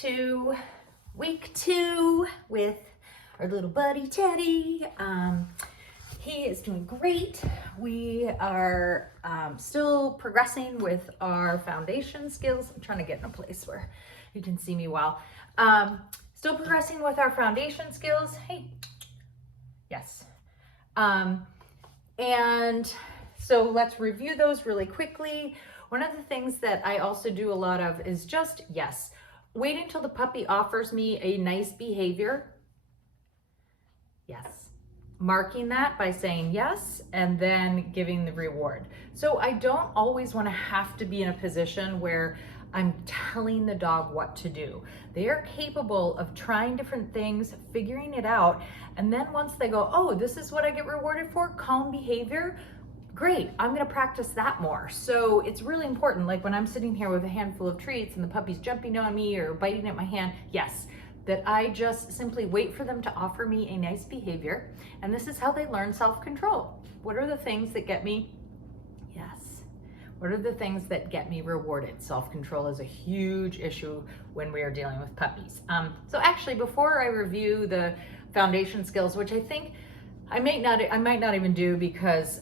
to week 2 with our little buddy Teddy. He is doing great. We are still progressing with our foundation skills. I'm trying to get in a place where you can see me well. Still progressing with our foundation skills. Hey, yes. And so let's review those really quickly. One of the things that I also do a lot of is just, yes, wait until the puppy offers me a nice behavior. Yes. Marking that by saying yes and then giving the reward. So I don't always want to have to be in a position where I'm telling the dog what to do. They are capable of trying different things, figuring it out, and then once they go, oh, this is what I get rewarded for, calm behavior, great, I'm gonna practice that more. So it's really important, like when I'm sitting here with a handful of treats and the puppy's jumping on me or biting at my hand, yes, that I just simply wait for them to offer me a nice behavior. And this is how they learn self-control. What are the things that get me? Yes. What are the things that get me rewarded? Self-control is a huge issue when we are dealing with puppies. So actually, before I review the foundation skills, which I think I might not even do because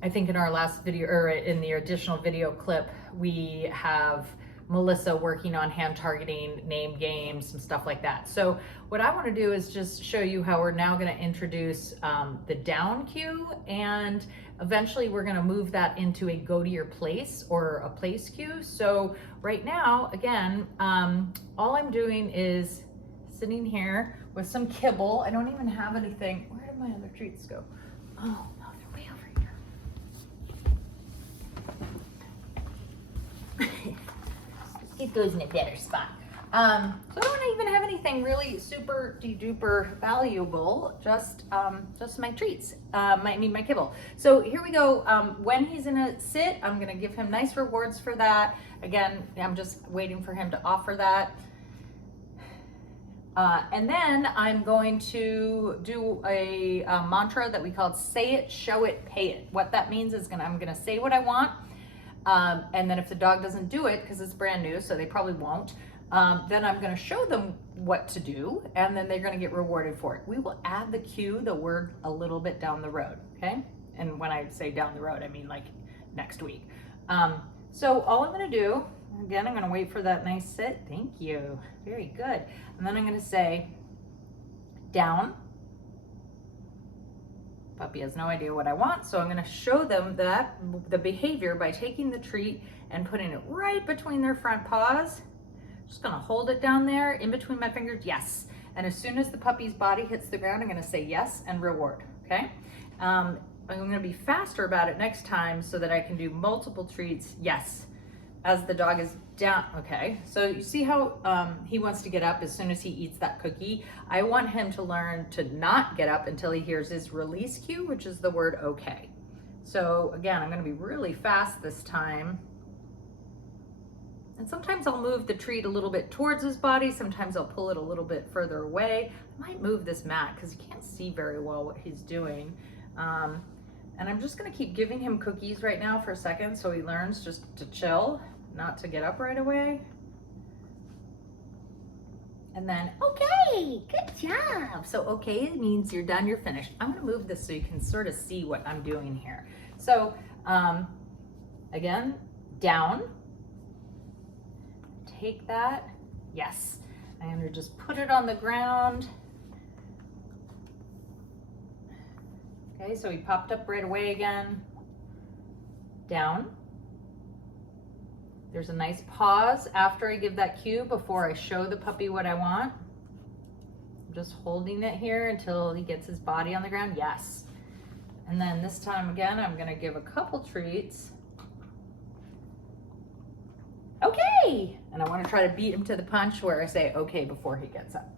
I think in our last video, or in the additional video clip, we have Melissa working on hand targeting, name games, some stuff like that. So what I want to do is just show you how we're now going to introduce the down cue, and eventually we're going to move that into a go to your place or a place cue. So right now, again, all I'm doing is sitting here with some kibble. I don't even have anything. Where did my other treats go? Oh no, they're way over here. It goes in a better spot. So I don't even have anything really super duper valuable, just my treats, my kibble. So here we go. When he's in a sit, I'm gonna give him nice rewards for that. Again, I'm just waiting for him to offer that. And then I'm going to do a mantra that we call say it, show it, pay it. What that means is I'm gonna say what I want. And then if the dog doesn't do it, because it's brand new, so they probably won't, then I'm going to show them what to do, and then they're going to get rewarded for it. We will add the cue, the word, a little bit down the road, okay? And when I say down the road, I mean like next week. So all I'm going to do, again, I'm going to wait for that nice sit. Thank you. Very good. And then I'm going to say down. Puppy has no idea what I want, so I'm going to show them the behavior by taking the treat and putting it right between their front paws. Just going to hold it down there in between my fingers. Yes. And as soon as the puppy's body hits the ground, I'm going to say yes and reward. Okay. I'm going to be faster about it next time so that I can do multiple treats. Yes. As the dog is down. Okay. So you see how he wants to get up as soon as he eats that cookie. I want him to learn to not get up until he hears his release cue, which is the word okay. So again, I'm going to be really fast this time. And sometimes I'll move the treat a little bit towards his body. Sometimes I'll pull it a little bit further away. I might move this mat because you can't see very well what he's doing. And I'm just going to keep giving him cookies right now for a second so he learns just to chill, not to get up right away. And then, okay, good job. So okay means you're done, you're finished. I'm going to move this so you can sort of see what I'm doing here. So again, down. Take that. Yes. I'm going to just put it on the ground. Okay, so he popped up right away again. Down. There's a nice pause after I give that cue before I show the puppy what I want. I'm just holding it here until he gets his body on the ground. Yes. And then this time again, I'm going to give a couple treats. Okay. And I want to try to beat him to the punch where I say okay before he gets up.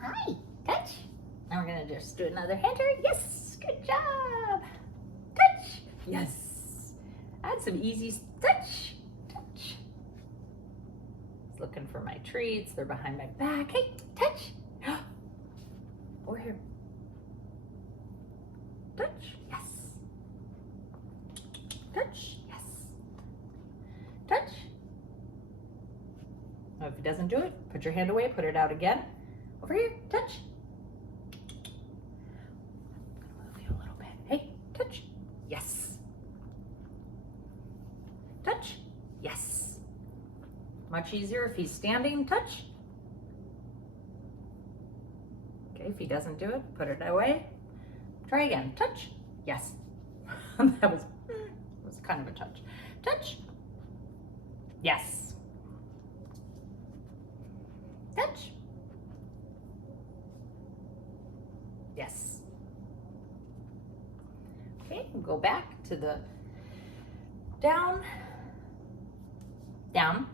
Hi, touch. Now we're gonna just do another hand turn. Yes, good job. Touch. Yes. Add some easy touch. Touch. He's looking for my treats. They're behind my back. Hey, touch. Over here. Touch. Yes. touch, yes. Touch. Now if he doesn't do it, put your hand away, put it out again. Over here, touch. I'm gonna move you a little bit. Hey, touch, yes. Touch, yes. Much easier if he's standing, touch. Okay, if he doesn't do it, put it away. Try again, touch, yes. That was kind of a touch. Touch, yes. Touch, yes. Okay, we'll go back to the down, down.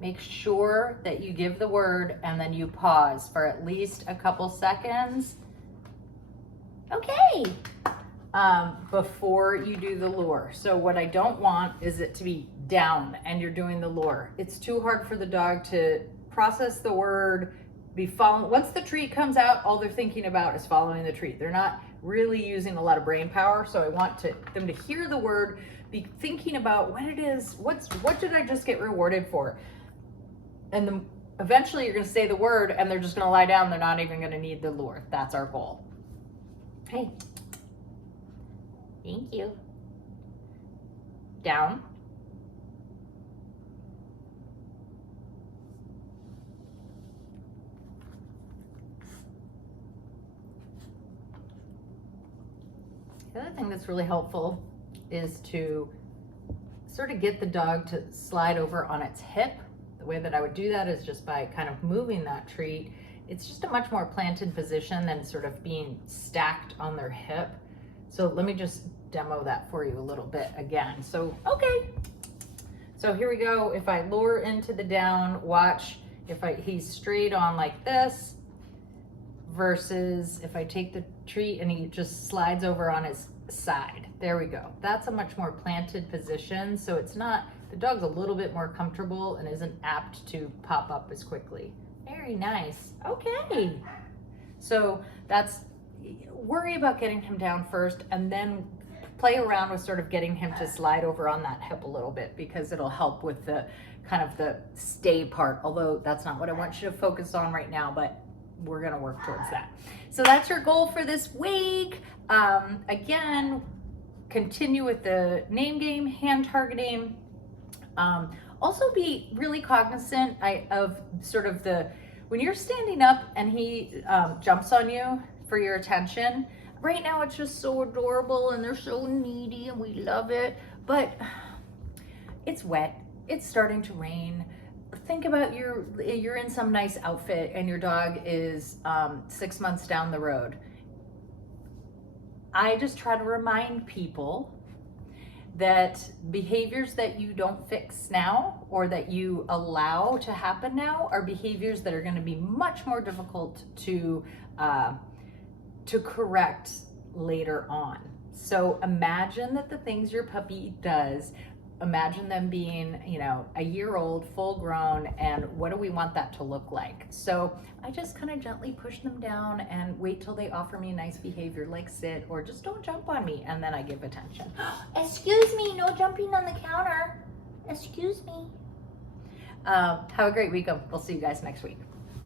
Make sure that you give the word and then you pause for at least a couple seconds. Okay. Before you do the lure. So what I don't want is it to be down and you're doing the lure. It's too hard for the dog to process the word, be following. Once the treat comes out, all they're thinking about is following the treat. They're not really using a lot of brain power. So I want them to hear the word, be thinking about what it is, what did I just get rewarded for? And then eventually you're going to say the word and they're just going to lie down. They're not even going to need the lure. That's our goal. Hey. Thank you. Down. The other thing that's really helpful is to sort of get the dog to slide over on its hip. The way that I would do that is just by kind of moving that treat. It's just a much more planted position than sort of being stacked on their hip. So let me just demo that for you a little bit again. So, okay. So here we go. If I lure into the down, watch if he's straight on like this versus if I take the treat and he just slides over on his side. There we go. That's a much more planted position. So it's not, the dog's a little bit more comfortable and isn't apt to pop up as quickly. Very nice. Okay. So that's, worry about getting him down first and then play around with sort of getting him to slide over on that hip a little bit because it'll help with the kind of the stay part, although that's not what I want you to focus on right now, but we're gonna work towards that. So that's your goal for this week. Again, continue with the name game, hand targeting. Also be really cognizant of sort of when you're standing up and he jumps on you for your attention. Right now it's just so adorable and they're so needy and we love it, but it's wet, it's starting to rain. Think about you're in some nice outfit and your dog is 6 months down the road. I just try to remind people that behaviors that you don't fix now or that you allow to happen now are behaviors that are going to be much more difficult to correct later on. So imagine that the things your puppy does, imagine them being, a year old, full grown, and what do we want that to look like? So I just kind of gently push them down and wait till they offer me nice behavior like sit or just don't jump on me, and then I give attention. Excuse me, no jumping on the counter. Excuse me. Have a great week. We'll see you guys next week.